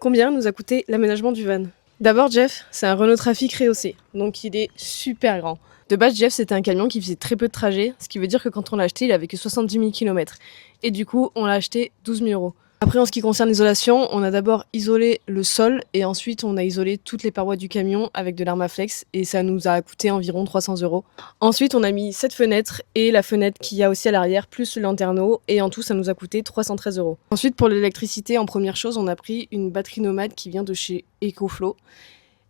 Combien nous a coûté l'aménagement du van? D'abord, Jeff, c'est un Renault Trafic rehaussé, donc il est super grand. De base, Jeff, c'était un camion qui faisait très peu de trajets, ce qui veut dire que quand on l'a acheté, il avait que 70 000 km. Et du coup, on l'a acheté 12 000 euros. Après, en ce qui concerne l'isolation, on a d'abord isolé le sol et ensuite on a isolé toutes les parois du camion avec de l'Armaflex et ça nous a coûté environ 300 euros. Ensuite, on a mis cette fenêtre et la fenêtre qu'il y a aussi à l'arrière, plus le lanterneau, et en tout, ça nous a coûté 313 euros. Ensuite, pour l'électricité, en première chose, on a pris une batterie nomade qui vient de chez EcoFlow.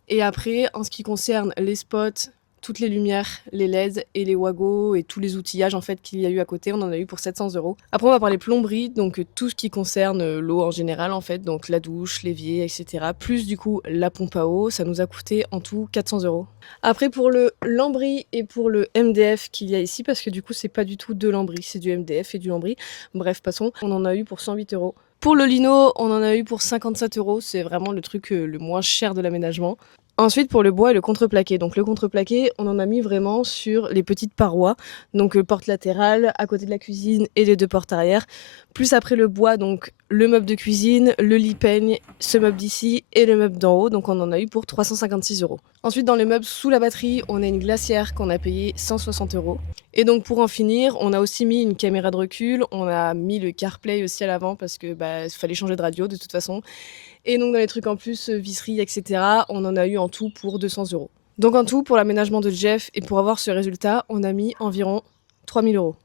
Et après, en ce qui concerne les spots, toutes les lumières, les LED et les wagos et tous les outillages en fait qu'il y a eu à côté, on en a eu pour 700 euros. Après, on va parler plomberie, donc tout ce qui concerne l'eau en général en fait, donc la douche, l'évier, etc. Plus du coup la pompe à eau, ça nous a coûté en tout 400 euros. Après, pour le lambris et pour le MDF qu'il y a ici, parce que du coup, c'est pas du tout de lambris, c'est du MDF et du lambris. Bref, passons, on en a eu pour 108 euros. Pour le lino, on en a eu pour 57 euros, c'est vraiment le truc le moins cher de l'aménagement. Ensuite, pour le bois et le contreplaqué. Donc, le contreplaqué, on en a mis vraiment sur les petites parois. Donc, porte latérale, à côté de la cuisine et les deux portes arrière. Plus après le bois, donc le meuble de cuisine, le lit peigne, ce meuble d'ici et le meuble d'en haut. Donc, on en a eu pour 356 euros. Ensuite, dans les meubles sous la batterie, on a une glacière qu'on a payée 160 euros. Et donc, pour en finir, on a aussi mis une caméra de recul. On a mis le CarPlay aussi à l'avant parce que fallait changer de radio de toute façon. Et donc dans les trucs en plus, visserie, etc., on en a eu en tout pour 200 euros. Donc en tout, pour l'aménagement de Jeff et pour avoir ce résultat, on a mis environ 3 000 euros.